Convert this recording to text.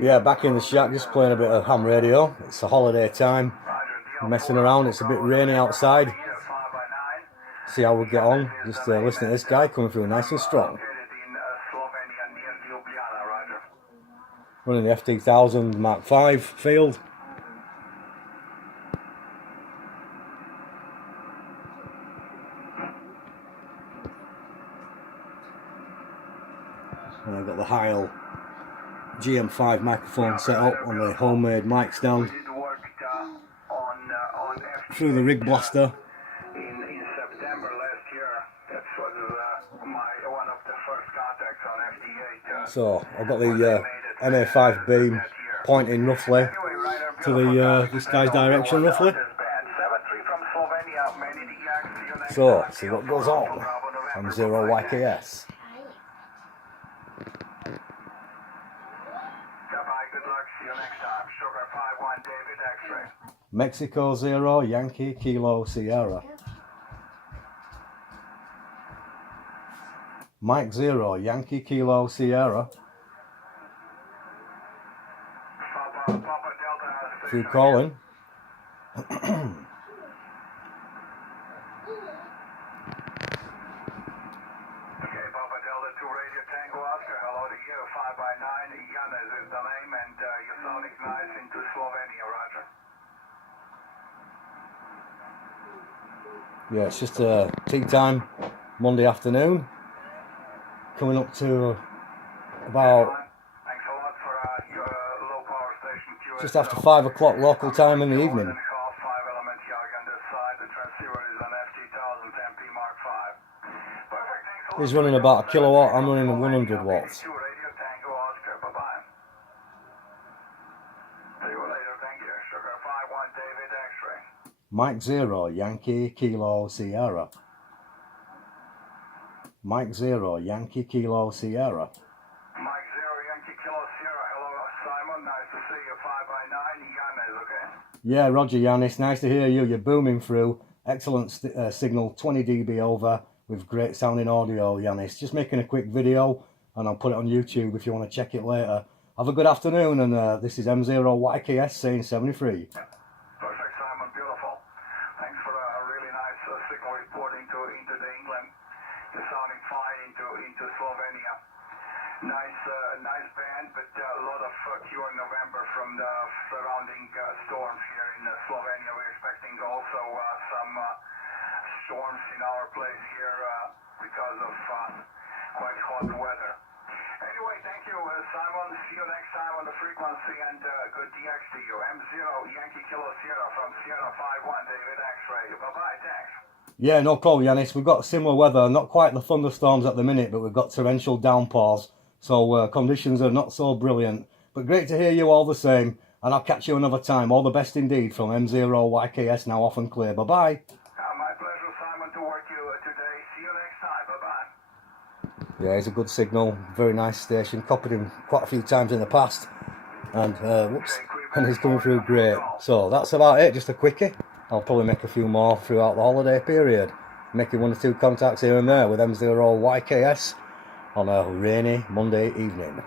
Yeah, back in the shack, just playing a bit of ham radio. It's a holiday time. Messing around, it's a bit rainy outside. See how we get on. Just listening to this guy coming through nice and strong. Running the FT1000 Mark V field. And I've got the Heil GM5 microphone set up on the homemade mic stand. Through the rig blaster. In September last year, that was one of the first contacts on FT8. So I've got the MA5 beam pointing roughly to the this guy's direction roughly. So see what goes on. M0YKS. Mexico 0, Yankee Kilo Sierra. Mike 0, Yankee Kilo Sierra. Through calling. Yannis is the name, and you're sounding nice into Slovenia, roger. Yeah, it's just tea time, Monday afternoon. Coming up to about just after 5 o'clock local time in the evening. He's running about 1 kilowatt, I'm running 100 watts. Mike 0, Yankee Kilo Sierra. Mike 0, Yankee Kilo Sierra. Mike 0, Yankee Kilo Sierra. Hello, Simon. Nice to see you. 5x9. Yannis, okay? Yeah, Roger, Yannis. Nice to hear you. You're booming through. Excellent signal. 20 dB over with great sounding audio, Yannis. Just making a quick video and I'll put it on YouTube if you want to check it later. Have a good afternoon, and this is M0YKS saying 73. Perfect, Simon. Beautiful. Thanks for a really nice signal report into the England. You're sounding fine into Slovenia. Nice band, but a lot of Q in November from the surrounding storms here in Slovenia. We're expecting also some storms in our place here because of quite hot weather. Anyway, thank you, Simon. See you next time on the frequency, and good DX to you. M0 Yankee Kilo Sierra from Sierra 51 David X-Ray. Bye-bye, thanks. Yeah, no problem, Yannis. We've got similar weather, not quite the thunderstorms at the minute, but we've got torrential downpours, so conditions are not so brilliant. But great to hear you all the same, and I'll catch you another time. All the best indeed from M0YKS, now off and clear. Bye-bye. My pleasure, Simon, to work you today. See you next time. Bye-bye. Yeah, he's a good signal, very nice station. Copied him quite a few times in the past, and whoops, and he's coming through great. So that's about it, just a quickie. I'll probably make a few more throughout the holiday period, making 1 or 2 contacts here and there with M0YKS on a rainy Monday evening.